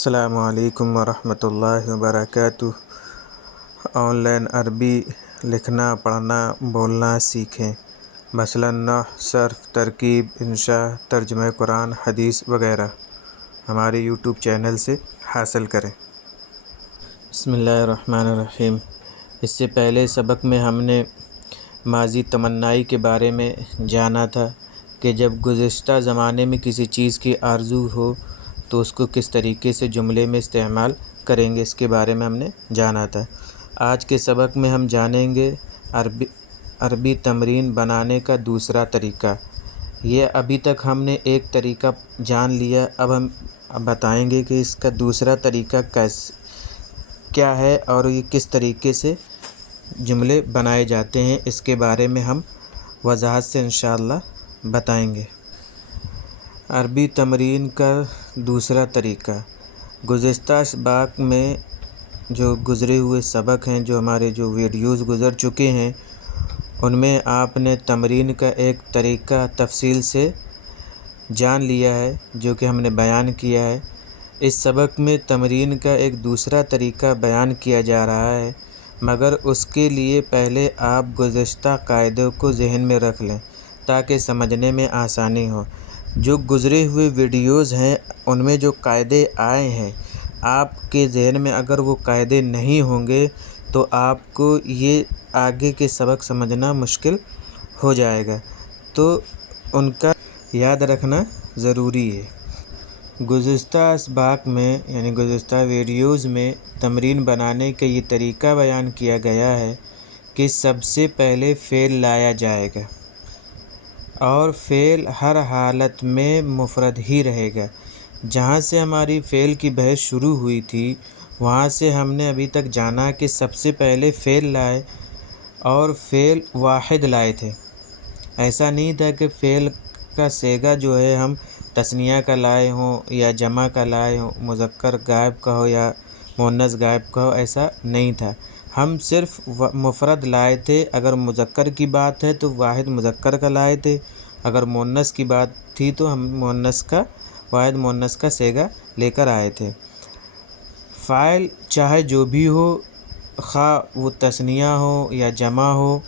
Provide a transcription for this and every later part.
السلام علیکم ورحمۃ اللہ وبرکاتہ۔ آن لائن عربی لکھنا، پڑھنا، بولنا سیکھیں، مثلاً نحو، صرف، ترکیب، انشاء، ترجمہ قرآن، حدیث وغیرہ ہمارے یوٹیوب چینل سے حاصل کریں۔ بسم اللہ الرحمن الرحیم۔ اس سے پہلے سبق میں ہم نے ماضی تمنائی کے بارے میں جانا تھا کہ جب گزشتہ زمانے میں کسی چیز کی آرزو ہو تو اس کو کس طریقے سے جملے میں استعمال کریں گے، اس کے بارے میں ہم نے جانا تھا۔ آج کے سبق میں ہم جانیں گے عربی تمرین بنانے کا دوسرا طریقہ۔ یہ ابھی تک ہم نے ایک طریقہ جان لیا، اب ہم بتائیں گے کہ اس کا دوسرا طریقہ کیا ہے اور یہ کس طریقے سے جملے بنائے جاتے ہیں، اس کے بارے میں ہم وضاحت سے انشاءاللہ بتائیں گے۔ عربی تمرین کا دوسرا طریقہ، گزشتہ اسباق میں جو گزرے ہوئے سبق ہیں، جو ہمارے ویڈیوز گزر چکے ہیں، ان میں آپ نے تمرین کا ایک طریقہ تفصیل سے جان لیا ہے جو کہ ہم نے بیان کیا ہے۔ اس سبق میں تمرین کا ایک دوسرا طریقہ بیان کیا جا رہا ہے، مگر اس کے لیے پہلے آپ گزشتہ قاعدوں کو ذہن میں رکھ لیں تاکہ سمجھنے میں آسانی ہو۔ جو گزرے ہوئے ویڈیوز ہیں ان میں جو قاعدے آئے ہیں، آپ کے ذہن میں اگر وہ قاعدے نہیں ہوں گے تو آپ کو یہ آگے کے سبق سمجھنا مشکل ہو جائے گا، تو ان کا یاد رکھنا ضروری ہے۔ گزشتہ اسباق میں یعنی گزشتہ ویڈیوز میں تمرین بنانے کا یہ طریقہ بیان کیا گیا ہے کہ سب سے پہلے فعل لایا جائے گا اور فعل ہر حالت میں مفرد ہی رہے گا۔ جہاں سے ہماری فعل کی بحث شروع ہوئی تھی وہاں سے ہم نے ابھی تک جانا کہ سب سے پہلے فعل لائے اور فعل واحد لائے تھے۔ ایسا نہیں تھا کہ فعل کا صیغہ جو ہے ہم تثنیہ کا لائے ہوں یا جمع کا لائے ہوں، مذکر غائب کا ہو یا مؤنث غائب کا ہو، ایسا نہیں تھا۔ ہم صرف مفرد لائے تھے۔ اگر مذکر کی بات ہے تو واحد مذکر کا لائے تھے، اگر مؤنث کی بات تھی تو ہم واحد مؤنث کا صیغہ لے کر آئے تھے۔ فاعل چاہے جو بھی ہو، خواہ وہ تثنیہ ہو یا جمع ہو،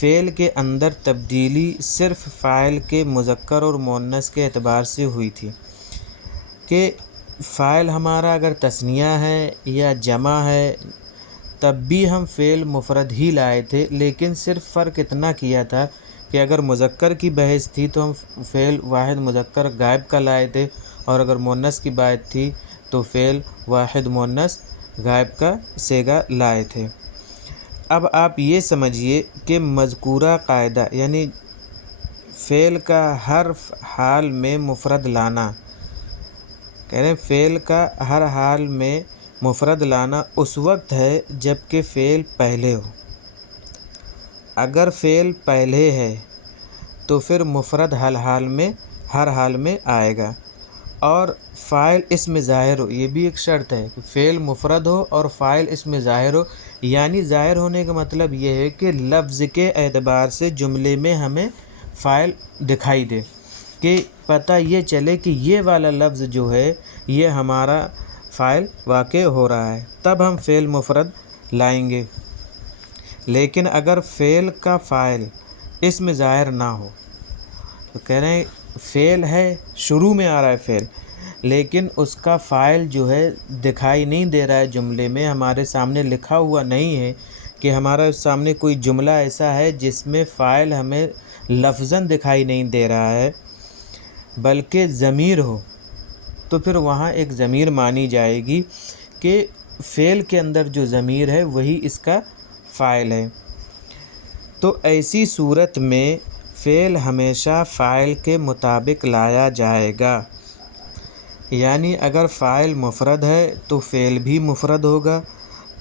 فعل کے اندر تبدیلی صرف فاعل کے مذکر اور مؤنث کے اعتبار سے ہوئی تھی کہ فاعل ہمارا اگر تثنیہ ہے یا جمع ہے تب بھی ہم فعل مفرد ہی لائے تھے، لیکن صرف فرق اتنا کیا تھا کہ اگر مذکر کی بحث تھی تو ہم فعل واحد مذکر غائب کا لائے تھے، اور اگر مؤنث کی بات تھی تو فعل واحد مؤنث غائب کا صیغہ لائے تھے۔ اب آپ یہ سمجھیے کہ مذکورہ قاعدہ یعنی فعل کا ہر حال میں مفرد لانا، کہہ رہے ہیں فعل کا ہر حال میں مفرد لانا اس وقت ہے جب کہ فعل پہلے ہو۔ اگر فعل پہلے ہے تو پھر مفرد ہر حال میں آئے گا، اور فاعل اسم ظاہر ہو۔ یہ بھی ایک شرط ہے کہ فعل مفرد ہو اور فاعل اسم ظاہر ہو، یعنی ظاہر ہونے کا مطلب یہ ہے کہ لفظ کے اعتبار سے جملے میں ہمیں فاعل دکھائی دے، کہ پتہ یہ چلے کہ یہ والا لفظ جو ہے یہ ہمارا فاعل واقع ہو رہا ہے، تب ہم فعل مفرد لائیں گے۔ لیکن اگر فعل کا فاعل اسم ظاہر نہ ہو تو کہہ رہے ہیں فعل ہے، شروع میں آ رہا ہے فعل، لیکن اس کا فاعل جو ہے دکھائی نہیں دے رہا ہے، جملے میں ہمارے سامنے لکھا ہوا نہیں ہے کہ ہمارے سامنے کوئی جملہ ایسا ہے جس میں فاعل ہمیں لفظاً دکھائی نہیں دے رہا ہے بلکہ ضمیر ہو، تو پھر وہاں ایک ضمیر مانی جائے گی کہ فعل کے اندر جو ضمیر ہے وہی اس کا فاعل ہے۔ تو ایسی صورت میں فعل ہمیشہ فاعل کے مطابق لایا جائے گا، یعنی اگر فاعل مفرد ہے تو فعل بھی مفرد ہوگا،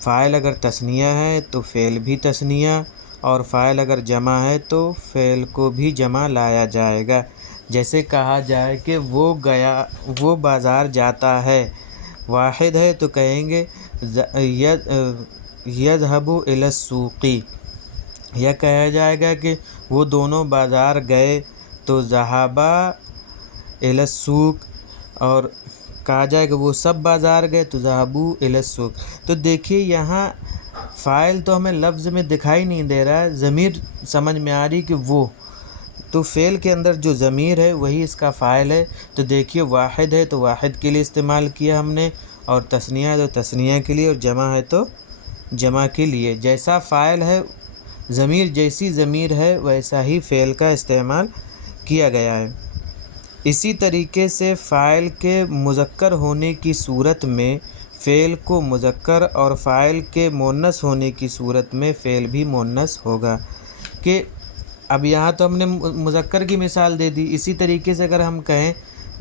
فاعل اگر تثنیہ ہے تو فعل بھی تثنیہ، اور فاعل اگر جمع ہے تو فعل کو بھی جمع لایا جائے گا۔ جیسے کہا جائے کہ وہ بازار جاتا ہے، واحد ہے تو کہیں گے یذهب الی السوق، یا کہا جائے گا کہ وہ دونوں بازار گئے تو ذهبا الی السوق، اور کہا جائے کہ وہ سب بازار گئے تو ذہبوا الی السوق۔ تو دیکھیے یہاں فاعل تو ہمیں لفظ میں دکھائی نہیں دے رہا ہے، ضمیر سمجھ میں آ رہی کہ وہ، تو فعل کے اندر جو ضمیر ہے وہی اس کا فاعل ہے۔ تو دیکھیے واحد ہے تو واحد کے لیے استعمال کیا ہم نے، اور تثنیہ ہے تو تثنیہ کے لیے، اور جمع ہے تو جمع کے لیے۔ جیسا فاعل ہے ضمیر، جیسی ضمیر ہے ویسا ہی فعل کا استعمال کیا گیا ہے۔ اسی طریقے سے فاعل کے مذکر ہونے کی صورت میں فعل کو مذکر، اور فاعل کے مؤنث ہونے کی صورت میں فعل بھی مؤنث ہوگا۔ کہ اب یہاں تو ہم نے مذکر کی مثال دے دی، اسی طریقے سے اگر ہم کہیں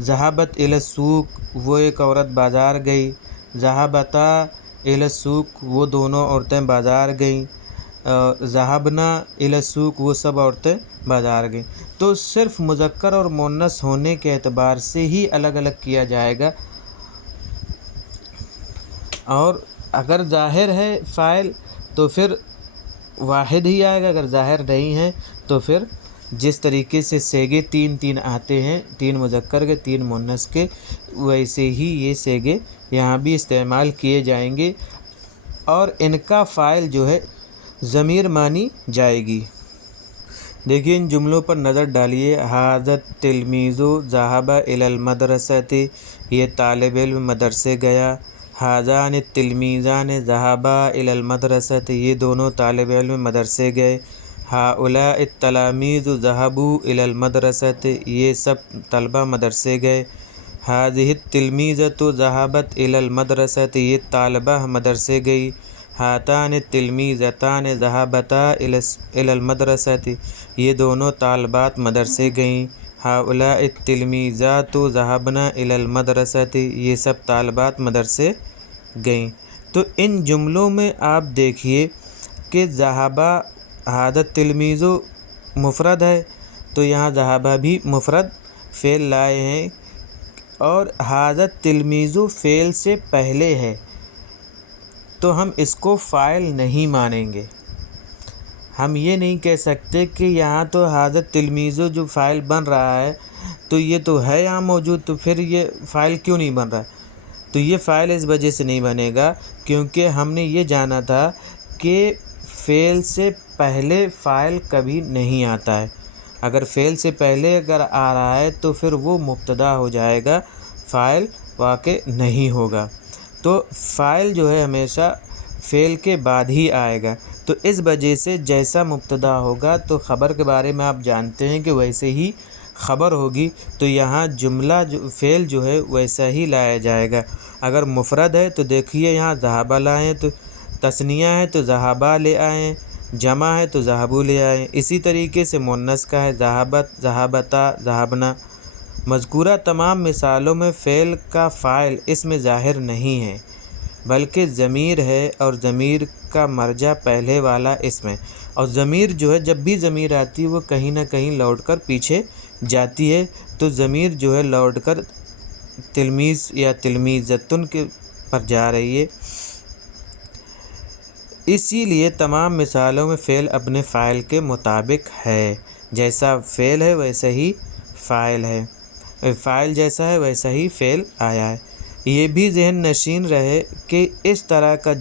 ذہبت الی السوق، وہ ایک عورت بازار گئی، ذہبتا الی السوق، وہ دونوں عورتیں بازار گئیں، ذہبنا الی السوق، وہ سب عورتیں بازار گئیں۔ تو صرف مذکر اور مؤنث ہونے کے اعتبار سے ہی الگ الگ کیا جائے گا، اور اگر ظاہر ہے فاعل تو پھر واحد ہی آئے گا، اگر ظاہر نہیں ہے تو پھر جس طریقے سے سیگے تین تین آتے ہیں، تین مذکر کے تین مؤنث کے، ویسے ہی یہ سیگے یہاں بھی استعمال کیے جائیں گے، اور ان کا فاعل جو ہے ضمیر مانی جائے گی۔ دیکھیے ان جملوں پر نظر ڈالیے۔ ھذا التلمیذ ذهب الی المدرسۃ، یہ طالب علم مدرسے گیا۔ ھذان التلمیذان ذهبا الی المدرسۃ، یہ دونوں طالب علم مدرسے گئے۔ ھؤلاء التلاميذ ذهبوا الی المدرسۃ، یہ سب طلبہ مدرسے گئے۔ ھذہ التلمیذۃ ذهبت الی المدرسۃ، یہ طالبہ مدرسے گئی۔ ھاتان التلمیذتان ذهبتا الی المدرسۃ، یہ دونوں طالبات مدرسے گئیں۔ ھؤلاء التلمیذات ذهبن الی المدرسۃ، یہ سب طالبات مدرسے گئیں۔ تو ان جملوں میں آپ دیکھیے کہ ذہبا، ھذا التلمیذ مفرد ہے تو یہاں ذہبا بھی مفرد فعل لائے ہیں، اور ھذا التلمیذ فعل سے پہلے ہے تو ہم اس کو فاعل نہیں مانیں گے۔ ہم یہ نہیں کہہ سکتے کہ یہاں تو ھذا التلمیذ جو فاعل بن رہا ہے تو یہ تو ہے یہاں موجود، تو پھر یہ فاعل کیوں نہیں بن رہا ہے؟ تو یہ فاعل اس وجہ سے نہیں بنے گا کیونکہ ہم نے یہ جانا تھا کہ فعل سے پہلے فاعل کبھی نہیں آتا ہے۔ اگر فعل سے پہلے اگر آ رہا ہے تو پھر وہ مبتدا ہو جائے گا، فاعل واقع نہیں ہوگا۔ تو فاعل جو ہے ہمیشہ فعل کے بعد ہی آئے گا، تو اس وجہ سے جیسا مبتدا ہوگا تو خبر کے بارے میں آپ جانتے ہیں کہ ویسے ہی خبر ہوگی، تو یہاں جملہ جو فعل جو ہے ویسا ہی لایا جائے گا۔ اگر مفرد ہے تو دیکھیے یہاں ذہبا لائیں، تو تثنیہ ہے تو ذہبا لے آئیں، جمع ہے تو ذہبوا لے آئیں۔ اسی طریقے سے مؤنث کا ہے ذہبت، ذہبتا، ذہبنا۔ مذکورہ تمام مثالوں میں فعل کا فاعل اس میں ظاہر نہیں ہے بلکہ ضمیر ہے، اور ضمیر کا مرجع پہلے والا اس میں، اور ضمیر جو ہے جب بھی ضمیر آتی ہے وہ کہیں نہ کہیں لوٹ کر پیچھے جاتی ہے، تو ضمیر جو ہے لوٹ کر تلمیذ یا تلمیذتن کے پر جا رہی ہے۔ اسی لیے تمام مثالوں میں فعل اپنے فاعل کے مطابق ہے، جیسا فعل ہے ویسا ہی فاعل ہے، فاعل جیسا ہے ویسا ہی فعل آیا ہے۔ یہ بھی ذہن نشین رہے کہ اس طرح کا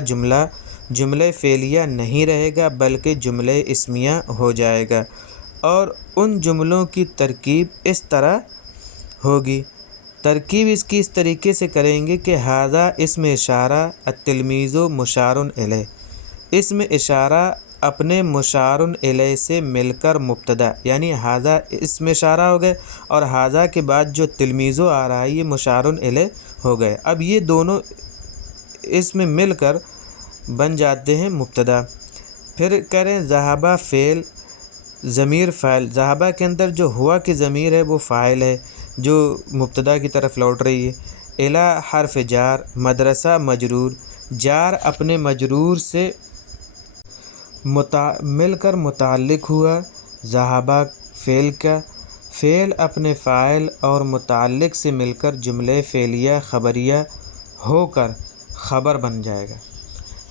جملہ جملہ فعلیہ نہیں رہے گا بلکہ جملہ اسمیہ ہو جائے گا، اور ان جملوں کی ترکیب اس طرح ہوگی۔ ترکیب اس کی اس طریقے سے کریں گے کہ ھذا اسم اشارہ، التلمیذ مشار الیہ، اسم اشارہ اپنے مشار الیہ سے مل کر مبتدا، یعنی ھذا اسم اشارہ ہو گئے، اور ھذا کے بعد جو تلمیذ آ رہا ہے یہ مشار الیہ ہو گئے۔ اب یہ دونوں اس میں مل کر بن جاتے ہیں مبتدا۔ پھر کریں ذہبا فعل، ضمیر فاعل، ذہبا کے اندر جو ہوا کی ضمیر ہے وہ فاعل ہے جو مبتدا کی طرف لوٹ رہی ہے۔ الی حرف جار، مدرسہ مجرور، جار اپنے مجرور سے مل کر متعلق ہوا، ذہبا فعل کا، فعل اپنے فاعل اور متعلق سے مل کر جملہ فعلیہ خبریہ ہو کر خبر بن جائے گا۔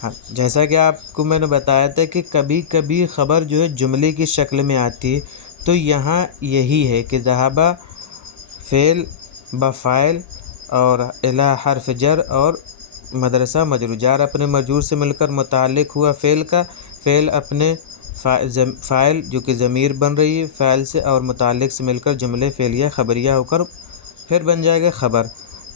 ہاں، جیسا کہ آپ کو میں نے بتایا تھا کہ کبھی کبھی خبر جو ہے جملے کی شکل میں آتی ہے، تو یہاں یہی ہے کہ ذہبا فعل بفائل اور الا حرف جر اور مدرسہ مجرور، جار اپنے مجرور سے مل کر متعلق ہوا فعل کا، فعل اپنے فاعل جو کہ ضمیر بن رہی ہے فاعل سے اور متعلق سے مل کر جملے فعلیہ خبریہ ہو کر پھر بن جائے گا خبر،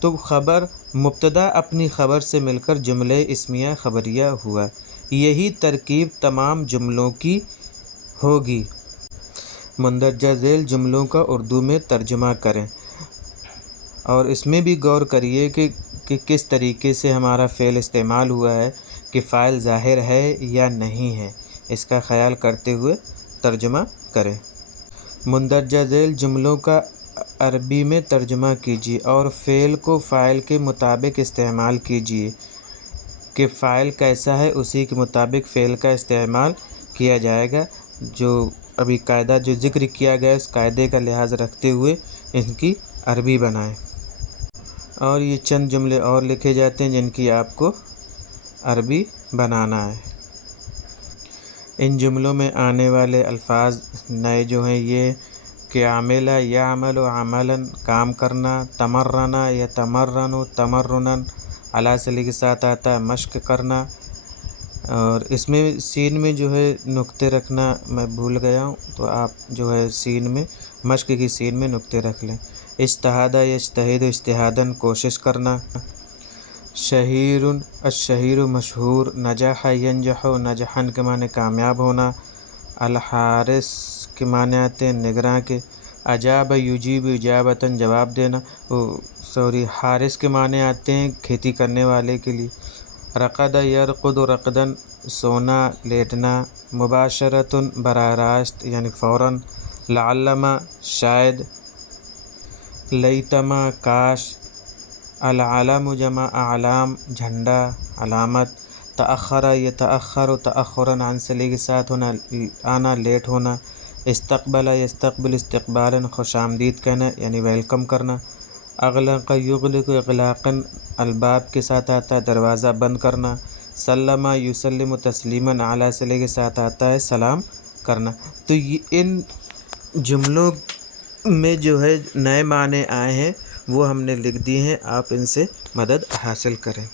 تو خبر مبتدا اپنی خبر سے مل کر جملے اسمیہ خبریہ ہوا۔ یہی ترکیب تمام جملوں کی ہوگی۔ مندرجہ ذیل جملوں کا اردو میں ترجمہ کریں اور اس میں بھی غور کریے کہ کس طریقے سے ہمارا فعل استعمال ہوا ہے، کہ فاعل ظاہر ہے یا نہیں ہے، اس کا خیال کرتے ہوئے ترجمہ کریں۔ مندرجہ ذیل جملوں کا عربی میں ترجمہ کیجیے اور فعل کو فاعل کے مطابق استعمال کیجیے، کہ فاعل کیسا ہے اسی کے مطابق فعل کا استعمال کیا جائے گا۔ جو ابھی قاعدہ جو ذکر کیا گیا اس قاعدے کا لحاظ رکھتے ہوئے ان کی عربی بنائیں۔ اور یہ چند جملے اور لکھے جاتے ہیں جن کی آپ کو عربی بنانا ہے۔ ان جملوں میں آنے والے الفاظ نئے جو ہیں یہ کہ عاملہ یعمل عملا کام کرنا، تمرنا یتمرن تمرنا اعلیٰ صلی کے ساتھ آتا ہے مشق کرنا، اور اس میں سین میں جو ہے نقطے رکھنا میں بھول گیا ہوں، تو آپ جو ہے سین میں مشق کی سین میں نقطے رکھ لیں۔ اجتہاد یجتہد اجتہاداً کوشش کرنا۔ شہیر الشہیر مشہور، نجح ینجح نجحاً کے معنی کامیاب ہونا، الحارث کے معنی آتے ہیں نگراں کے، اجاب یجیب اجابتاً جواب دینا، حارث کے معنی آتے ہیں کھیتی کرنے والے کے لیے، رقد یرقد رقداً سونا لیٹنا، مباشرتاً براہ راست یعنی فوراً، لعلما شاید، لیتما کاش، العلم جمع اعلام جھنڈا علامت، تأخر یتأخر تأخراً عن صلی کے ساتھ ہونا آنا لیٹ ہونا، استقبل یستقبل استقبالاً خوش آمدید کہنا یعنی ویلکم کرنا، اغلق یغلق اغلاقاً الباب کے ساتھ آتا ہے دروازہ بند کرنا، سلم یسلم تسلیماً اعلیٰ صلی کے ساتھ آتا ہے سلام کرنا۔ تو ان جملوں میں جو ہے نئے معنی آئے ہیں وہ ہم نے لکھ دیے ہیں، آپ ان سے مدد حاصل کریں۔